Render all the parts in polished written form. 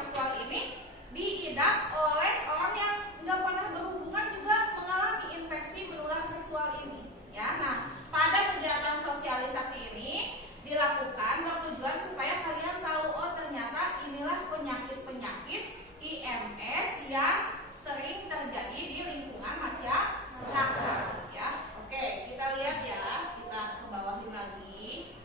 seksual ini diidap oleh orang yang nggak pernah berhubungan juga mengalami infeksi menular seksual ini. Ya, nah pada kegiatan sosialisasi ini dilakukan bertujuan supaya kalian tahu, oh ternyata inilah penyakit-penyakit IMS yang sering terjadi di lingkungan masyarakat. Ya, oke, kita lihat ya, kita ke bawahin lagi.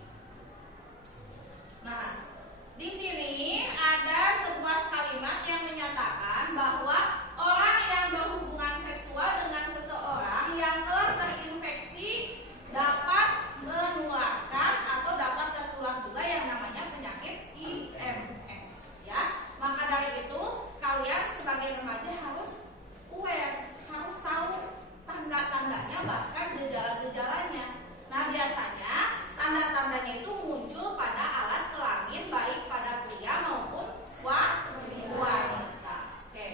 Nah, di sini ada sebuah kalimat yang menyatakan bahwa orang yang berhubungan seksual dengan seseorang yang telah terinfeksi dapat menularkan atau dapat tertular juga yang namanya penyakit IMS. Ya, maka dari itu kalian sebagai remaja harus aware, harus tahu tanda-tandanya bahkan gejala-gejalanya. Nah, biasanya tanda-tandanya itu muncul pada alat kelamin baik pada pria maupun wanita. Oke.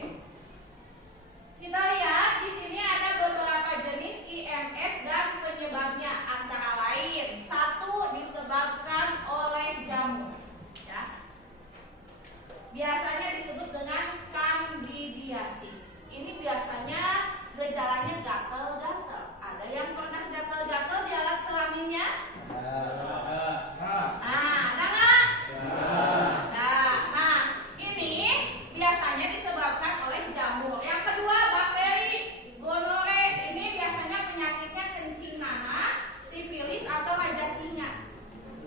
Kita lihat di sini ada beberapa jenis IMS dan penyebabnya, antara lain satu disebabkan oleh jamur. Ya. Biasanya disebut dengan kandidiasis. Ini biasanya gejalanya gatal-gatal. Ada yang pernah gatal-gatal di alat kelaminnya? Ada nggak? Nah, ini biasanya disebabkan oleh jamur. Yang kedua, bakteri gonore. Ini biasanya penyakitnya kencing nanah, sifilis atau raja singa.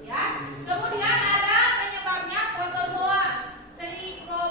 Ya. Kemudian ada penyebabnya protozoa, Trichomonas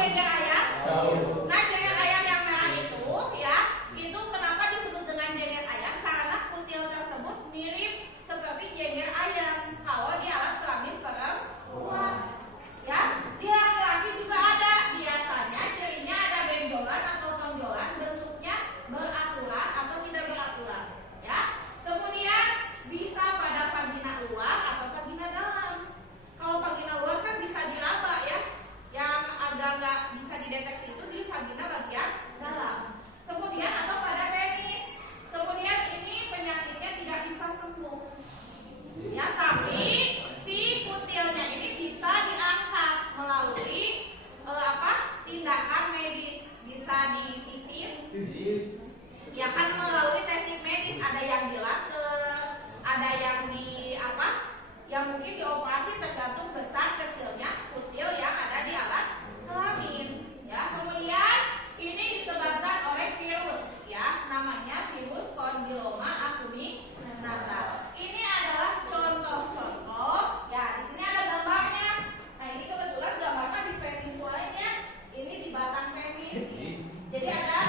jeger ayam? Nah, jeger ayam yang merah itu ya, itu kenapa disebut dengan jeger ayam? Karena kutil tersebut mirip seperti jeger ayam kalau di alat kelamin perempuan. Ya, di laki-laki juga ada. Biasanya cirinya ada benjolan atau tonjolan, bentuknya beraturan atau tidak beraturan. Ya, kemudian bisa pada vagina luar atau vagina dalam. Kalau vagina luar kan bisa diraba ya, yang agak nggak bisa dideteksi itu di vagina bagian dalam. Kemudian atau pada penis. Kemudian ini penyakitnya tidak bisa sembuh. Ya, tapi si kutilnya ini bisa diangkat melalui tindakan medis, bisa disisir. Ya kan, melalui teknik medis, ada yang di laser, ada yang di yang mungkin dioperasi, tergantung besar kecilnya kutil yang ada di alat kelamin. Ya, kemudian ini disebabkan oleh virus, ya, namanya virus kondiloma acuminata. Ini adalah contoh-contoh. Ya, di sini ada gambarnya. Nah, ini kebetulan gambarnya di penis lainnya. Ini di batang penis. Jadi ada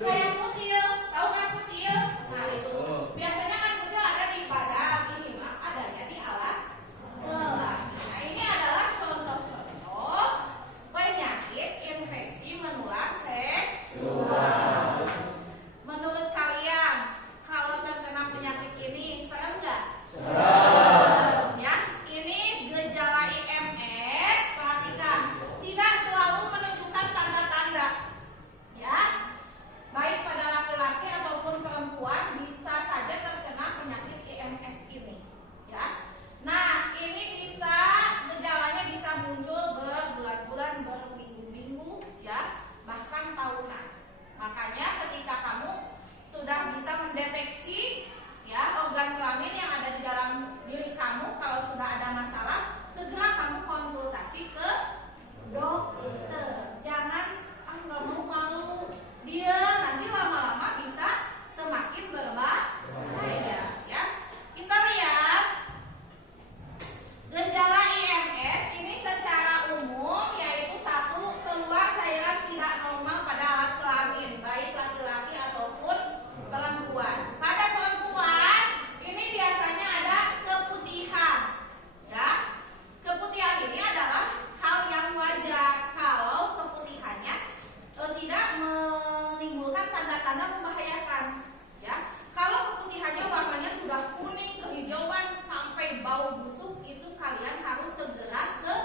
kayak kutil, tahu kan kutil? Nah, itu biasanya kan kutil ada di badan, ini mah adanya di alat kelamin. Nah, ini adalah contoh-contoh penyakit infeksi menular seksual. Menurut kalian, kalau terkena penyakit ini serem nggak? Ya, ini gejala IMS. Perhatikan, tidak selalu menunjukkan tanda-tanda. Ya, baik pada laki-laki ataupun perempuan bisa saja terkena penyakit IMS ini. Ya, nah ini bisa gejalanya bisa muncul berbulan-bulan, berminggu-minggu, ya, bahkan tahunan. Makanya ketika kamu sudah bisa mendeteksi ya organ kelamin yang ada di dalam diri kamu, kalau sudah ada masalah, segera kamu konsultasi ke dokter. Jangan nggak mau, malu, dia nanti lama-lama bisa semakin berbahaya. Ya, kita lihat gejala IMS ini secara umum yaitu satu, keluar cairan tidak normal pada alat kelamin, baik laki-laki ataupun perempuan. Pada perempuan ini biasanya ada keputihan. Ya, keputihan ini adalah hal yang wajar kalau keputihannya tidak menimbulkan tanda-tanda membahayakan. Ya, kalau keputihannya warnanya sudah kuning, kehijauan sampai bau busuk, itu kalian harus segera ke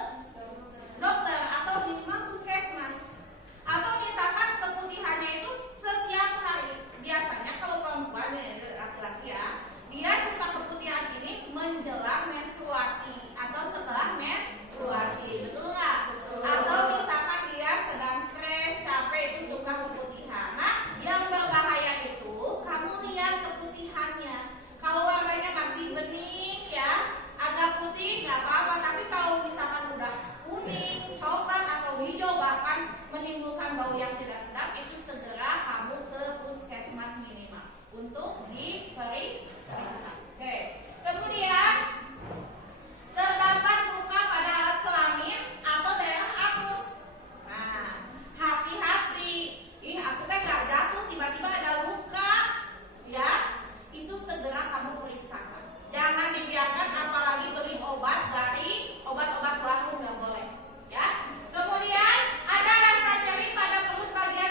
dokter atau minimal puskesmas. Atau misalkan keputihannya itu setiap hari. Biasanya kalau perempuan dan laki-laki ya, dia suka keputihan ini menjelang menstruasi atau setelah menstruasi, betul nggak? Atau misalkan dia sedang stres, capek, itu suka keputihan. Nah, yang berbahaya itu kamu lihat keputihannya. Kalau warnanya masih bening ya, agak putih nggak apa-apa. Tapi kalau misalkan udah kuning, coklat atau hijau, bahkan menimbulkan bau yang tidak sedap, itu segera kamu ke puskesmas minimal untuk diperiksa. Oke. Kemudian terdapat luka pada alat kelamin atau daerah anus. Nah, hati-hati. Aku teh nggak jatuh, tiba-tiba ada luka. Ya, itu segera kamu periksakan. Jangan dibiarkan, apalagi beli obat dari obat-obat warung, nggak boleh. Ya. Kemudian ada rasa nyeri pada perut bagian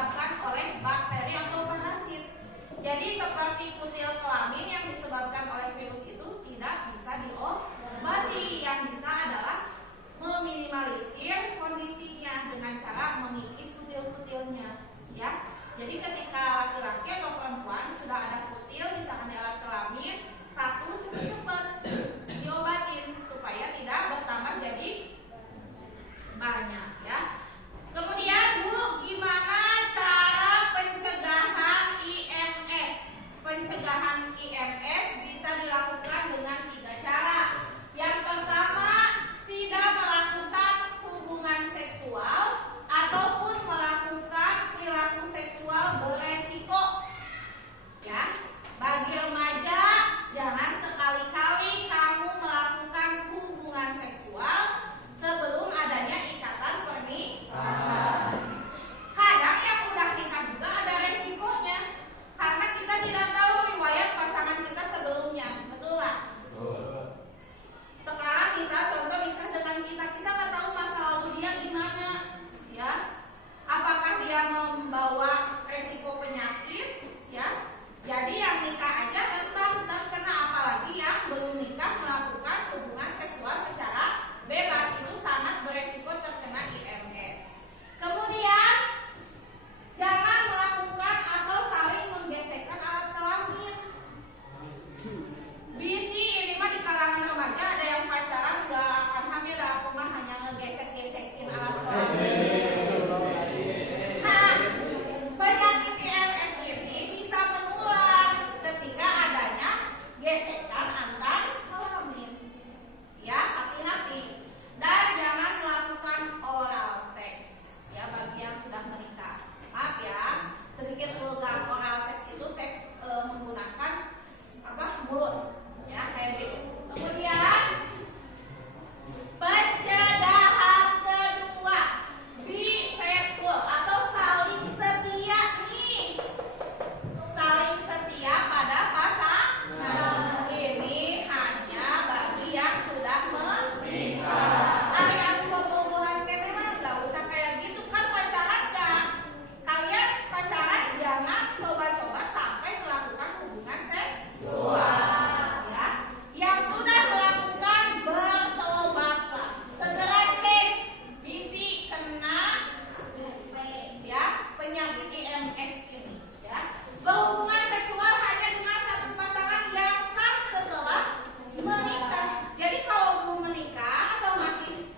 disebabkan oleh bakteri atau parasit. Jadi seperti kutil kelamin yang disebabkan oleh virus itu tidak bisa diobati. Yang bisa adalah meminimalisir kondisinya dengan cara mengikis kutil-kutilnya, ya. Jadi ketika laki-laki atau perempuan sudah ada kutil misalkan di alat kelamin, satu cepat-cepat diobatin supaya tidak bertambah jadi banyak, ya. Kemudian Bu, gimana cara pencegahan IMS? Pencegahan IMS bisa dilakukan dengan 3 cara. Yang pertama, tidak melakukan hubungan seksual ataupun melakukan perilaku seksual beresiko. Ya, bagi remaja jangan sekali-kali kamu melakukan hubungan seksual sebelum adanya ikatan pernikahan. Kadang yang udah nikah juga ada resikonya karena kita tidak tahu riwayat pasangan kita sebelumnya, betul nggak? Sekarang misal contoh nikah dengan kita nggak tahu masa lalu dia gimana, ya. Apakah dia membawa resiko penyakit, ya? Jadi yang nikah aja rentan terkena, apalagi yang belum nikah melakukan hubungan seksual secara bebas, itu sangat beresiko terkena IMS. Kemudian jangan melakukan atau saling menggesekkan alat kelamin. Bisi ini mah di kalangan remaja ada yang pacaran nggak akan hamil, aku mah hanya ngegesek-gesekin alat kelamin. Nah, penyakit IMS ini bisa menular ketika adanya gesekan antar kelamin. Ya, hati-hati. Dan jangan melakukan oral seks, ya, bagi yang sudah menikah. Maaf ya, sedikit vulgar. Oral seks itu menggunakan mulut, ya, kayak gitu. Kemudian pencegahan kedua, be faithful atau saling setia nih. Saling setia pada pasangan. Ini hanya bagi yang sudah menikah. Ari aku bobogohan kene mah enggak usah kayak gitu, kan pacaran kan. Kalian pacaran jangan coba-coba sampai melakukan hubungan seksual. Yang sudah melakukan bertobatlah, segera cek bisi kena penyakit IMS ini, ya. Berhubungan seksual hanya dengan satu pasangan yang sah setelah menikah. Jadi kalau belum menikah atau masih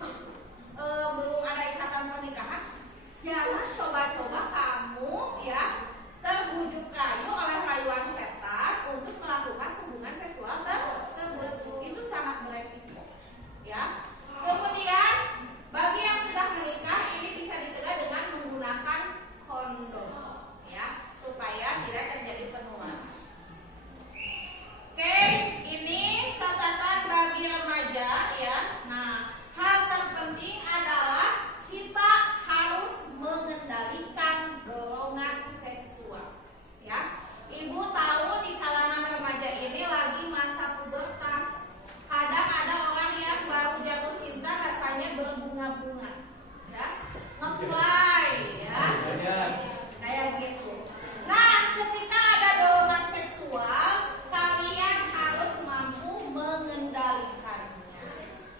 belum ada ikatan pernikahan, jangan coba-coba kamu, ya, terbujuk rayu oleh rayuan setan untuk melakukan hubungan seksual tersebut. Itu sangat beresiko, ya. Kemudian bagi yang sudah menikah ini bisa dicegah dengan menggunakan kondom, ya, supaya tidak terjadi penularan. Oke, ini catatan bagi remaja, ya. Nah, hal terpenting adalah kita harus mengendalikan dorongan seksual, ya. Ibu tahu di kalangan remaja ini lagi masa pubertas. Kadang ada orang yang baru jatuh cinta rasanya berbunga-bunga, ya, ngeplay, ya, kayak gitu. Nah, ketika ada dorongan seksual, kalian harus mampu mengendalikannya,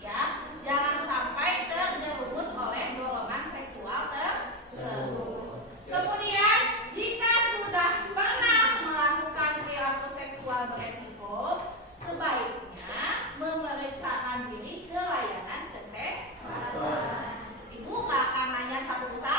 ya. Jangan sampai terjerumus oleh dorongan seksual tersebut. Kemudian, jika sudah pernah melakukan perilaku seksual beresiko, sebaiknya memeriksakan diri ke layanan kesehatan. Ibu nggak akan nanya satu-satu.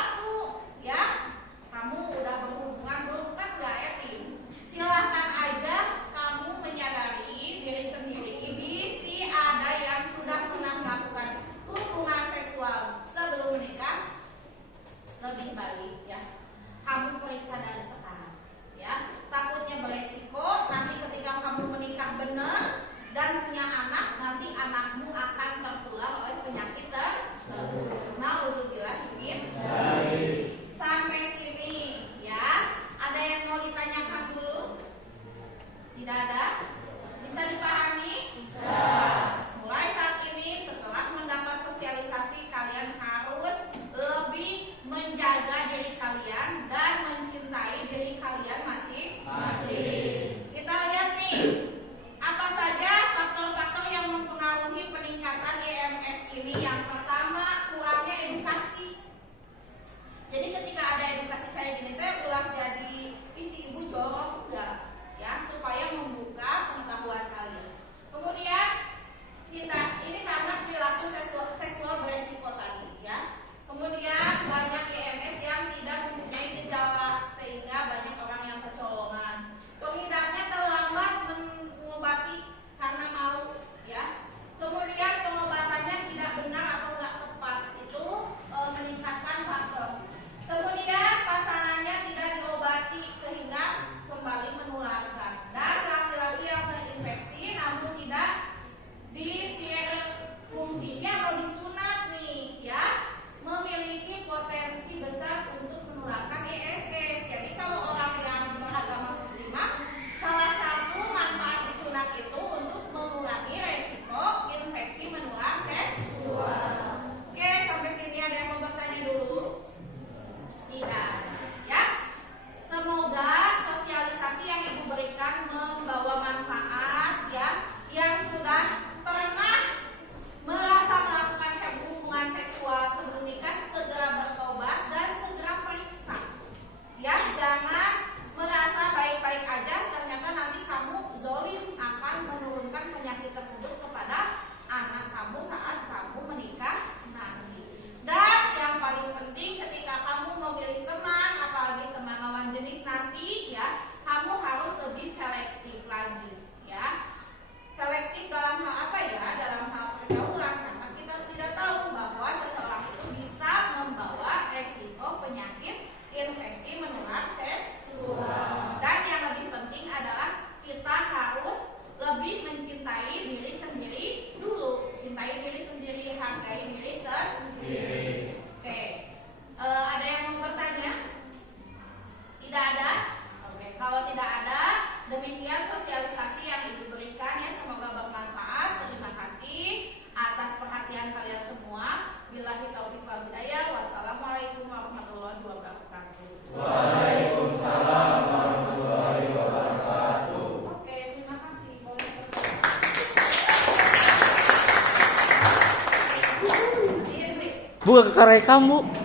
Bukan karena kamu.